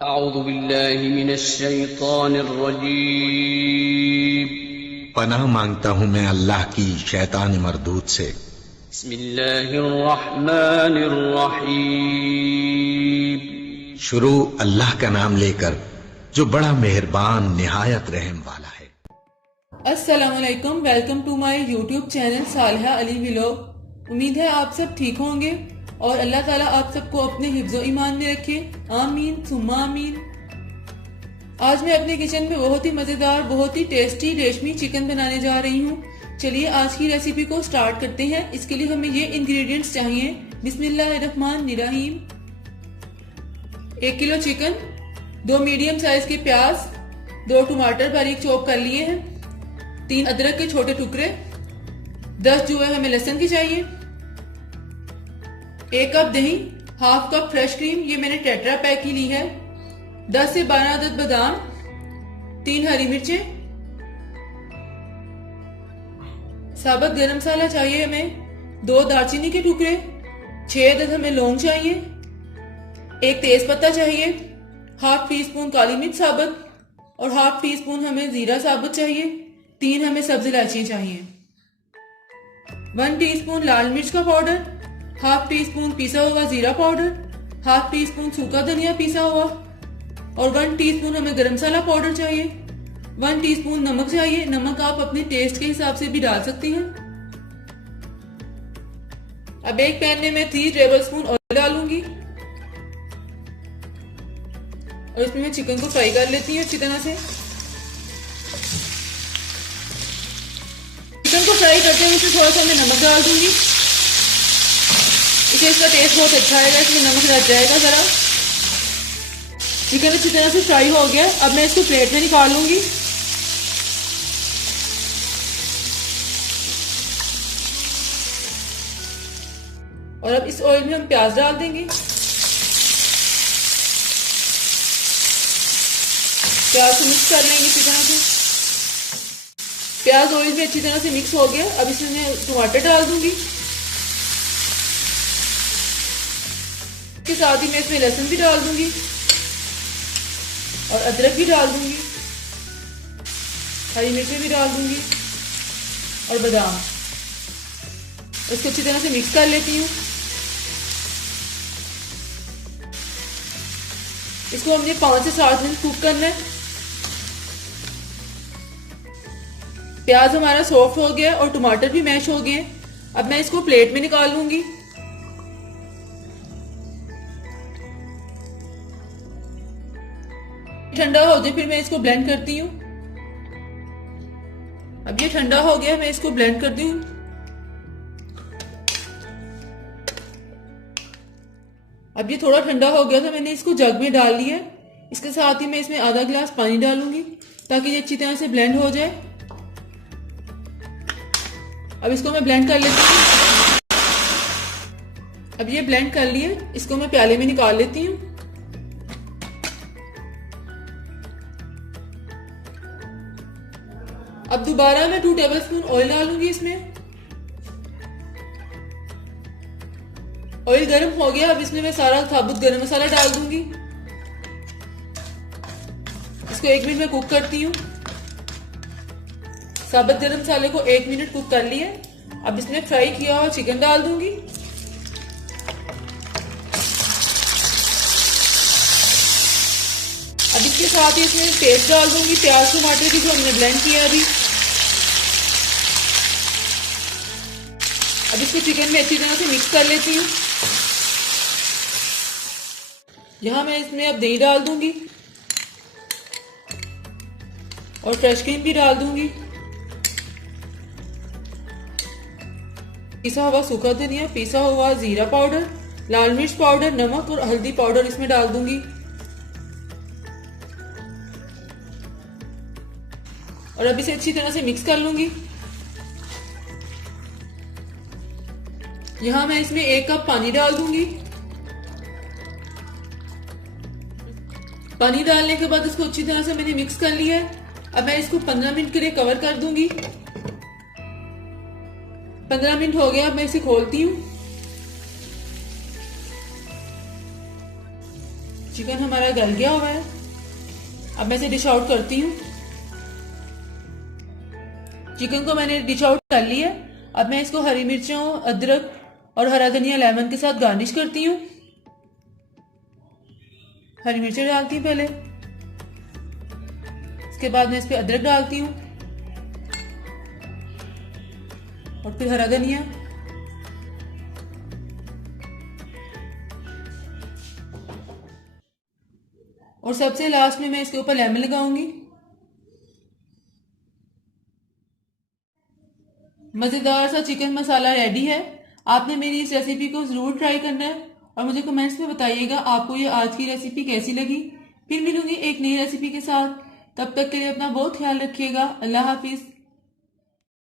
अऊज़ु बिल्लाहि मिनश शैतानिर रजीम। पनाह मांगता हूँ मैं अल्लाह की शैतान मरदूद से। बिस्मिल्लाहिर रहमानिर रहीम। शुरू अल्लाह का नाम लेकर जो बड़ा मेहरबान निहायत रहम वाला है। अस्सलामुअलैकुम, welcome to my YouTube channel Saliha Ali vlog. उम्मीद है आप सब ठीक होंगे और अल्लाह ताला आप सबको अपने हिफ्ज़ो ईमान में रखे, आमीन सुम्मा आमीन। आज मैं अपने किचन में बहुत ही मज़ेदार, बहुत ही टेस्टी रेशमी चिकन बनाने जा रही हूँ। चलिए आज की रेसिपी को स्टार्ट करते हैं। इसके लिए हमें ये इंग्रेडिएंट्स चाहिए। बिस्मिल्लाहिर्रहमानिर्रहीम। 1 किलो चिकन, 2 मीडियम साइज के प्याज, 2 टमाटर बारीक चॉप कर लिए हैं, 3 अदरक के छोटे टुकड़े, 10 जो है हमें लहसुन की चाहिए, 1 कप दही, हाफ कप फ्रेश क्रीम, ये मैंने टेट्रा पैक की ली है, 10 से 12 अदद बादाम, 3 हरी मिर्चें, साबुत गरम मसाला चाहिए हमें, 2 दालचीनी के टुकड़े, 6 अदद हमें लौंग चाहिए, 1 तेज पत्ता चाहिए, हाफ टी स्पून काली मिर्च साबुत और हाफ टी स्पून हमें जीरा साबुत चाहिए, 3 हमें सब्ज इलायची चाहिए, 1 टीस्पून लाल मिर्च का पाउडर, हाफ टी स्पून पिसा हुआ जीरा पाउडर, हाफ टी स्पून सूखा धनिया पिसा हुआ और 1 टीस्पून हमें गरम मसाला पाउडर चाहिए, 1 टीस्पून नमक चाहिए। नमक आप अपने टेस्ट के हिसाब से भी डाल सकती हैं। अब एक पैन में मैं 3 टेबलस्पून ऑयल डालूंगी और इसमें मैं चिकन को फ्राई कर लेती हूँ अच्छी तरह से। चिकन को फ्राई करते हुए इसमें थोड़ा सा मैं नमक डाल दूंगी, इससे इसका टेस्ट बहुत अच्छा आएगा, इसमें नमक रह जाएगा जरा। चिकन अच्छी तरह से फ्राई हो गया। अब मैं इसको प्लेट में निकाल लूंगी। और अब इस ऑयल में हम प्याज डाल देंगे। प्याज को मिक्स कर लेंगे अच्छी तरह से। प्याज ऑयल में अच्छी तरह से मिक्स हो गया। अब इसमें मैं टमाटर डाल दूंगी, के साथ ही मैं इसमें लहसुन भी डाल दूंगी और अदरक भी डाल दूंगी, हरी मिर्चें भी डाल दूंगी और बादाम। इसको अच्छी तरह से मिक्स कर लेती हूँ। इसको हमने 5 से 7 मिनट कुक करना है। प्याज हमारा सॉफ्ट हो गया और टमाटर भी मैश हो गए। अब मैं इसको प्लेट में निकाल लूंगी। ठंडा हो जाए फिर मैं इसको ब्लेंड करती हूँ। अब ये ठंडा हो गया, मैं इसको ब्लेंड करती हूँ। अब ये थोड़ा ठंडा हो गया तो मैंने इसको जग में डाल लिया। इसके साथ ही मैं इसमें आधा गिलास पानी डालूंगी ताकि ये अच्छी तरह से ब्लेंड हो जाए। अब इसको मैं ब्लेंड कर लेती हूँ। अब ये ब्लेंड कर लिए, इसको मैं प्याले में निकाल लेती हूँ। अब दोबारा मैं 2 टेबलस्पून ऑयल डालूंगी इसमें। ऑयल गर्म हो गया। अब इसमें मैं सारा साबुत गरम मसाला डाल दूंगी। इसको 1 मिनट में कुक करती हूँ। साबुत गरम मसाले को 1 मिनट कुक कर लिया। अब इसमें फ्राई किया हुआ चिकन डाल दूंगी। अब इसके साथ ही इसमें पेस्ट डाल दूंगी प्याज टमाटर की जो हमने ब्लेंड किया अभी। अब इसको चिकन में अच्छी तरह से मिक्स कर लेती हूँ। यहाँ मैं इसमें अब दही डाल दूंगी और फ्रेश क्रीम भी डाल दूंगी। पिसा हुआ सूखा धनिया, पिसा हुआ जीरा पाउडर, लाल मिर्च पाउडर, नमक और हल्दी पाउडर इसमें डाल दूंगी। और अब इसे अच्छी तरह से मिक्स कर लूंगी। यहां मैं इसमें 1 कप पानी डाल दूंगी। पानी डालने के बाद इसको अच्छी तरह से मैंने मिक्स कर लिया है। अब मैं इसको 15 मिनट के लिए कवर कर दूंगी। 15 मिनट हो गया। अब मैं इसे खोलती हूँ। चिकन हमारा गल गया हुआ है। अब मैं इसे डिश आउट करती हूँ। चिकन को मैंने डिश आउट कर लिया। अब मैं इसको हरी मिर्चों, अदरक और हरा धनिया लेमन के साथ गार्निश करती हूँ। हरी मिर्चें डालती हूँ पहले, इसके बाद मैं इस पे अदरक डालती हूँ और फिर हरा धनिया, और सबसे लास्ट में मैं इसके ऊपर लेमन लगाऊंगी। मजेदार सा चिकन मसाला रेडी है। आपने मेरी इस रेसिपी को जरूर ट्राई करना है और मुझे कमेंट्स में बताइएगा आपको ये आज की रेसिपी कैसी लगी। फिर मिलूंगी एक नई रेसिपी के साथ। तब तक के लिए अपना बहुत ख्याल रखिएगा। अल्लाह हाफिज।